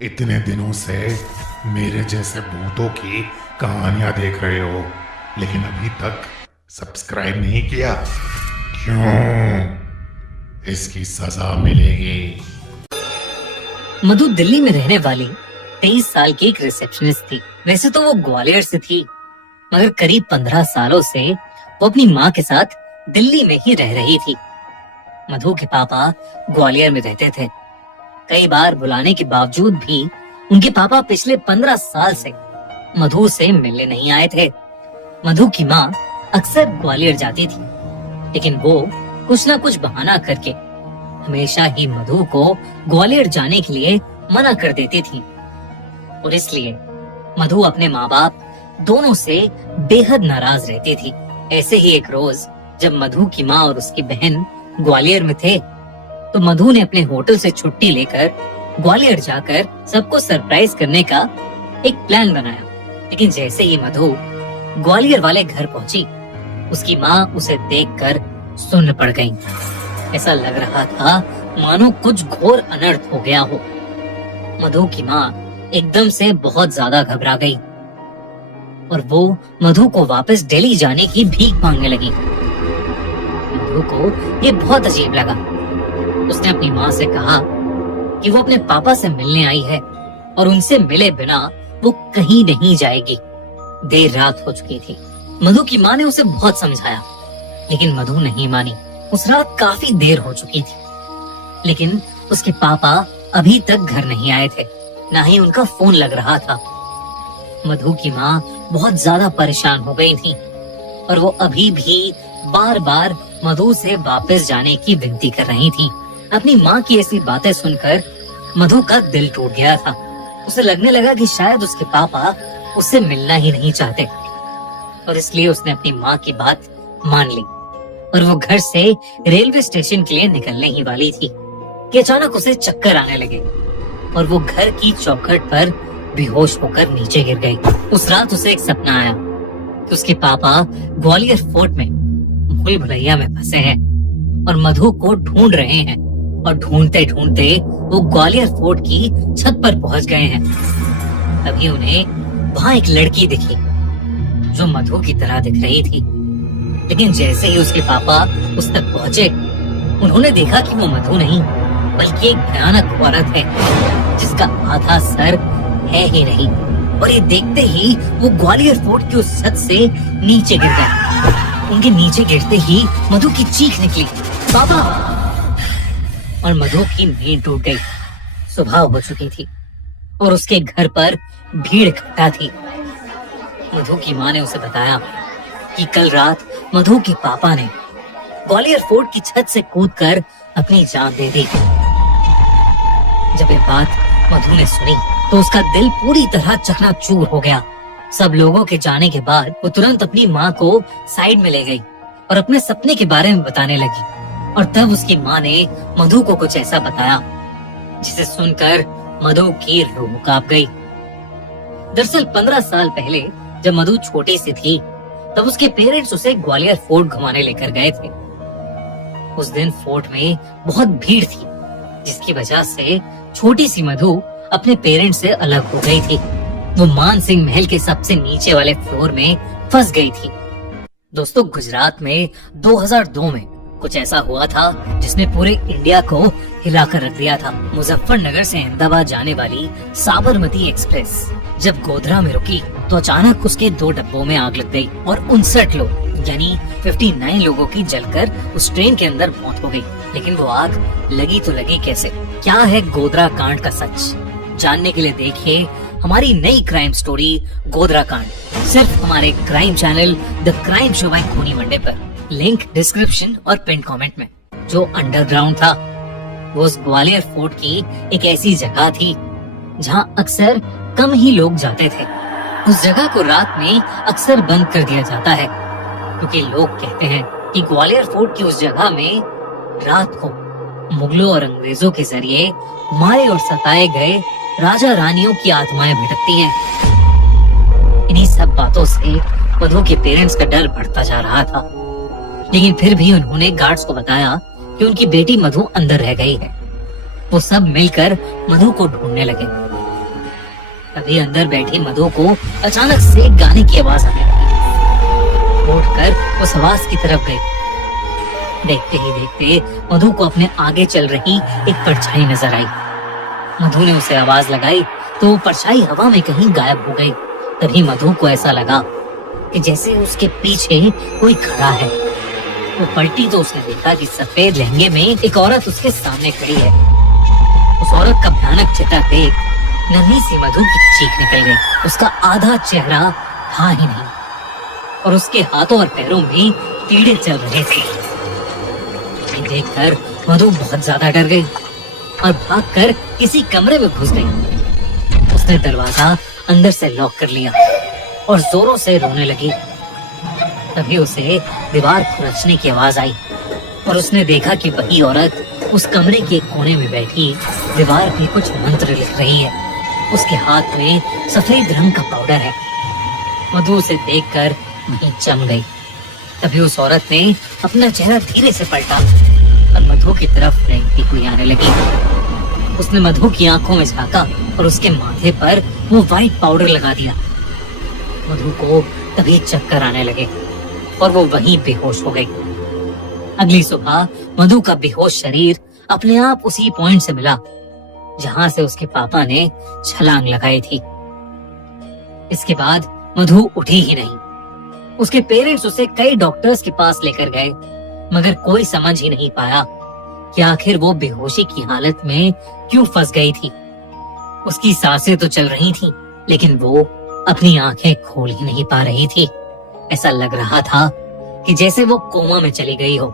इतने दिनों से मेरे जैसे भूतों की कहानियां देख रहे हो, लेकिन अभी तक सब्सक्राइब नहीं किया। क्यों? इसकी सजा मिलेगी। मधु दिल्ली में रहने वाली 23 साल की एक रिसेप्शनिस्ट थी। वैसे तो वो ग्वालियर से थी, मगर करीब 15 सालों से वो अपनी माँ के साथ दिल्ली में ही रह रही थी। मधु के पापा ग्वालियर में रहते थे। कई बार बुलाने के बावजूद भी उनके पापा पिछले 15 साल से मधु से मिलने नहीं आए थे। मधु की माँ अक्सर ग्वालियर जाती थी, लेकिन वो कुछ न कुछ बहाना करके हमेशा ही मधु को ग्वालियर जाने के लिए मना कर देती थी। और इसलिए मधु अपने माँ बाप दोनों से बेहद नाराज रहती थी। ऐसे ही एक रोज जब मधु की माँ और उसकी बहन ग्वालियर में थे, तो मधु ने अपने होटल से छुट्टी लेकर ग्वालियर जाकर सबको सरप्राइज करने का एक प्लान बनाया। लेकिन जैसे ही मधु ग्वालियर वाले घर पहुंची, उसकी माँ उसे देखकर सुन्न पड़ गई। ऐसा लग रहा था मानो कुछ घोर अनर्थ हो गया हो। मधु की माँ एकदम से बहुत ज्यादा घबरा गई और वो मधु को वापस दिल्ली जाने की भीख मांगने लगी। मधु को ये बहुत अजीब लगा। उसने अपनी माँ से कहा कि वो अपने पापा से मिलने आई है और उनसे मिले बिना वो कहीं नहीं जाएगी। देर रात हो चुकी थी। मधु की माँ ने उसे बहुत समझाया, लेकिन मधु नहीं मानी। उस रात काफी देर हो चुकी थी, लेकिन उसके पापा अभी तक घर नहीं आए थे, ना ही उनका फोन लग रहा था। मधु की माँ बहुत ज्यादा परेशान हो गई थी और वो अभी भी बार बार मधु से वापस जाने की विनती कर रही थी। अपनी माँ की ऐसी बातें सुनकर मधु का दिल टूट गया था। उसे लगने लगा कि शायद उसके पापा उससे मिलना ही नहीं चाहते, और इसलिए उसने अपनी माँ की बात मान ली और वो घर से रेलवे स्टेशन के लिए निकलने ही वाली थी कि अचानक उसे चक्कर आने लगे और वो घर की चौखट पर बेहोश होकर नीचे गिर गई। उस रात उसे एक सपना आया कि उसके पापा ग्वालियर फोर्ट में भूल भुलैया में फंसे हैं और मधु को ढूंढ रहे हैं, और ढूंढते ढूंढते वो ग्वालियर फोर्ट की छत पर पहुंच गए हैं। तभी उन्हें वहाँ एक लड़की दिखी जो मधु की तरह दिख रही थी, लेकिन जैसे ही उसके पापा उस तक पहुँचे, उन्होंने देखा कि वो मधु नहीं बल्कि एक भयानक औरत है जिसका आधा सर है ही नहीं। और ये देखते ही वो ग्वालियर फोर्ट की उस छत से नीचे गिर गए। उनके नीचे गिरते ही मधु की चीख निकली, पापा! और मधु की नींद टूट गई। सुबह हो चुकी थी और उसके घर पर भीड़ इकट्ठा थी। मधु की माँ ने उसे बताया कि कल रात मधु के पापा ने ग्वालियर फोर्ट की छत से कूदकर अपनी जान दे दी। जब ये बात मधु ने सुनी तो उसका दिल पूरी तरह चकनाचूर हो गया। सब लोगों के जाने के बाद वो तुरंत अपनी माँ को साइड में ले गई और अपने सपने के बारे में बताने लगी। और तब उसकी माँ ने मधु को कुछ ऐसा बताया जिसे सुनकर मधु की रूह कांप गई। दरअसल 15 साल पहले जब मधु छोटी सी थी, तब उसके पेरेंट्स उसे ग्वालियर फोर्ट घुमाने लेकर गए थे। उस दिन फोर्ट में बहुत भीड़ थी, जिसकी वजह से छोटी सी मधु अपने पेरेंट्स से अलग हो गई थी। वो मान सिंह महल के सबसे नीचे वाले फ्लोर में फंस गई थी। दोस्तों, गुजरात में 2002 में कुछ ऐसा हुआ था जिसने पूरे इंडिया को हिलाकर रख दिया था। मुजफ्फरनगर से अहमदाबाद जाने वाली साबरमती एक्सप्रेस जब गोधरा में रुकी तो अचानक उसके 2 डब्बों में आग लग गई और 59 लोग यानी 59 लोगों की जलकर उस ट्रेन के अंदर मौत हो गई। लेकिन वो आग लगी तो लगी कैसे? क्या है गोधरा कांड का सच? जानने के लिए देखिए हमारी नई क्राइम स्टोरी गोधरा कांड, सिर्फ हमारे crime channel the crime show by खूनी मंडे पर। लिंक डिस्क्रिप्शन और पिन कमेंट में। जो अंडरग्राउंड था वो उस ग्वालियर फोर्ट की एक ऐसी जगह थी जहां अक्सर कम ही लोग जाते थे। उस जगह को रात में अक्सर बंद कर दिया जाता है, क्योंकि लोग कहते हैं कि ग्वालियर फोर्ट की उस जगह में रात को मुगलों और अंग्रेजों के जरिए मारे और सताए गए राजा रानियों की आत्माएं भटकती हैं। इन्हीं सब बातों से मधु के पेरेंट्स का डर बढ़ता जा रहा था, लेकिन फिर भी उन्होंने गार्ड्स को बताया कि उनकी बेटी मधु अंदर रह गई है। वो सब मिलकर मधु को ढूंढने लगे। तभी अंदर बैठी मधु को अचानक से गाने की आवाज आने लगी। उठकर उस आवाज की तरफ गई। देखते ही देखते मधु को अपने आगे चल रही एक परछाई नजर आई। मधु ने उसे आवाज लगाई तो परछाई हवा में कहीं गायब हो गई। तभी मधु को ऐसा लगा कि जैसे उसके पीछे कोई खड़ा है। वो पलटी तो उसने देखा कि सफेद लहंगे में एक औरत उसके सामने खड़ी है। उस औरत का भयानक चित्र देख नन्ही सी मधु की चीख निकल गई। उसका आधा चेहरा था ही नहीं और उसके हाथों और पैरों में कीड़े चल रहे थे। ये देखकर मधु बहुत ज्यादा डर गई और भागकर किसी कमरे में घुस गई। उसने दरवाजा अंदर से लॉक कर लिया और जोरों से रोने लगी। तभी उसे दीवार खुरचने की आवाज आई और उसने देखा कि वही औरत उस कमरे के कोने में बैठी दीवार पे कुछ मंत्र लिख रही है। उसके हाथ में सफेद रंग का पाउडर है। मधु उसे देखकर वहीं जम गई। तभी उस औरत ने अपना चेहरा धीरे से पलटा और मधु की तरफ रेंगती हुई आने लगी। उसने मधु की आंखों में झांका और उसके माथे पर वो व्हाइट पाउडर लगा दिया। मधु को तभी चक्कर आने लगे और वो वहीं बेहोश हो गई। अगली सुबह मधु का बेहोश शरीर अपने आप उसी पॉइंट से मिला जहां से उसके पापा ने छलांग लगाई थी। इसके बाद मधु उठी ही नहीं। उसके पेरेंट्स उसे कई डॉक्टर्स के पास लेकर गए मगर कोई समझ ही नहीं पाया कि आखिर वो बेहोशी की हालत में क्यों फंस गई थी। उसकी सांसें तो चल रही थी लेकिन वो अपनी आंखें खोल ही नहीं पा रही थी। ऐसा लग रहा था कि जैसे वो कोमा में चली गई हो।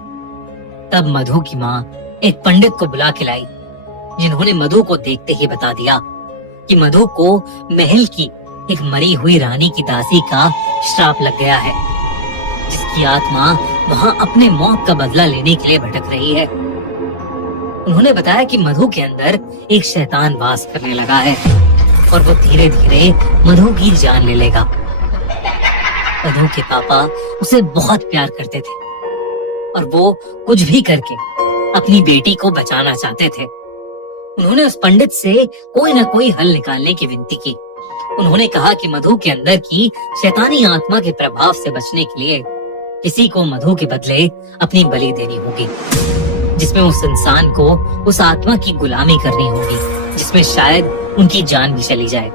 तब मधु की माँ एक पंडित को बुला के लाई जिन्होंने मधु को देखते ही बता दिया कि मधु को महल की एक मरी हुई रानी की दासी का श्राप लग गया है जिसकी आत्मा वहाँ अपने मौत का बदला लेने के लिए भटक रही है। उन्होंने बताया कि मधु के अंदर एक शैतान वास करने लगा है और वो धीरे धीरे मधु की जान ले लेगा। मधु के पापा उसे बहुत प्यार करते थे और वो कुछ भी करके अपनी बेटी को बचाना चाहते थे। उन्होंने उस पंडित से कोई न कोई हल निकालने की विनती की। उन्होंने कहा कि मधु के अंदर की शैतानी आत्मा के प्रभाव से बचने के लिए किसी को मधु के बदले अपनी बलि देनी होगी जिसमें उस इंसान को उस आत्मा की गुलामी करनी होगी जिसमें शायद उनकी जान भी चली जाए।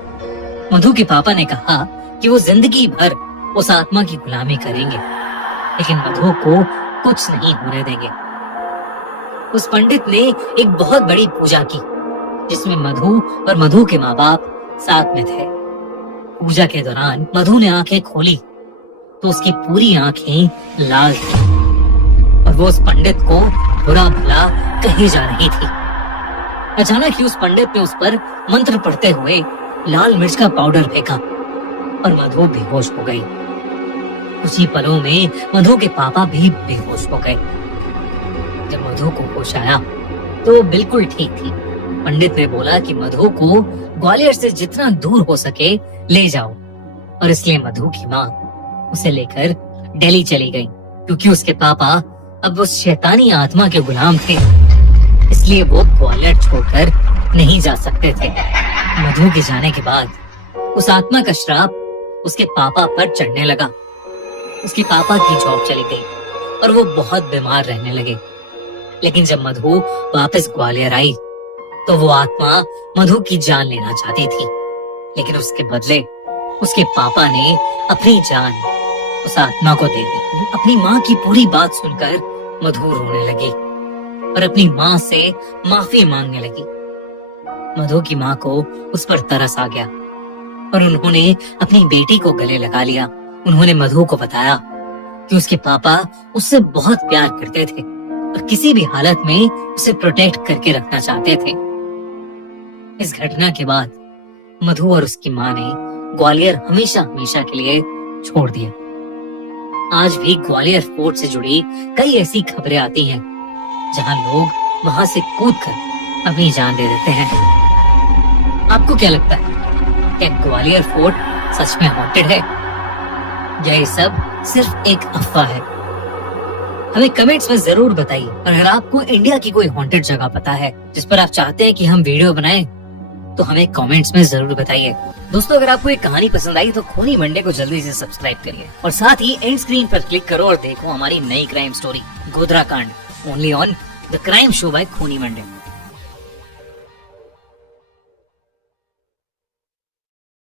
मधु के पापा ने कहा कि वो जिंदगी भर उस आत्मा की गुलामी करेंगे लेकिन मधु को कुछ नहीं होने देंगे। उस पंडित ने एक बहुत बड़ी पूजा की जिसमें मधु और मधु के माँ बाप साथ में थे। पूजा के दौरान मधु ने आंखें खोली तो उसकी पूरी आंखें लाल थी और वो उस पंडित को बुरा भला कही जा रही थी। अचानक ही उस पंडित ने उस पर मंत्र पढ़ते हुए लाल मिर्च का पाउडर फेंका और मधु बेहोश हो गई। उसी पलों में मधु के पापा भी बेहोश हो गए। जब मधु को होश आया तो वो बिल्कुल ठीक थी। पंडित ने बोला कि मधु को ग्वालियर से जितना दूर हो सके ले जाओ और इसलिए मधु की माँ उसे लेकर दिल्ली चली गई क्योंकि उसके पापा अब उस शैतानी आत्मा के गुलाम थे इसलिए वो ग्वालियर छोड़कर नहीं जा सकते थे। मधु के जाने के बाद उस आत्मा का श्राप उसके पापा पर चढ़ने लगा। उसके पापा की जॉब चली गई और वो बहुत बीमार रहने लगे। लेकिन जब मधु वापस ग्वालियर आई तो वो आत्मा मधु की जान लेना चाहती थी लेकिन उसके बदले उसके पापा ने अपनी जान उस आत्मा को दे दी। अपनी माँ की पूरी बात सुनकर मधु रोने लगी और अपनी माँ से माफी मांगने लगी। मधु की माँ को उस पर तरस आ गया और उन्होंने अपनी बेटी को गले लगा लिया। उन्होंने मधु को बताया कि उसके पापा उससे बहुत प्यार करते थे और किसी भी हालत में उसे प्रोटेक्ट करके रखना चाहते थे। इस घटना के बाद मधु और उसकी माँ ने ग्वालियर हमेशा हमेशा के लिए छोड़ दिया। आज भी ग्वालियर फोर्ट से जुड़ी कई ऐसी खबरें आती हैं जहां लोग वहां से कूदकर अपनी जान दे देते हैं। आपको क्या लगता है, क्या ग्वालियर फोर्ट सच में हॉन्टेड है या ये सब सिर्फ एक अफवाह है? हमें कमेंट्स में जरूर बताइए। और अगर आपको इंडिया की कोई हॉन्टेड जगह पता है जिस पर आप चाहते हैं कि हम वीडियो बनाएं तो हमें कमेंट्स में जरूर बताइए। दोस्तों, अगर आपको ये कहानी पसंद आई तो खूनी मंडे को जल्दी से सब्सक्राइब करिए और साथ ही एंड स्क्रीन पर क्लिक करो और देखो हमारी नई क्राइम स्टोरी गोधरा कांड, only on the crime show by खूनी मंडे।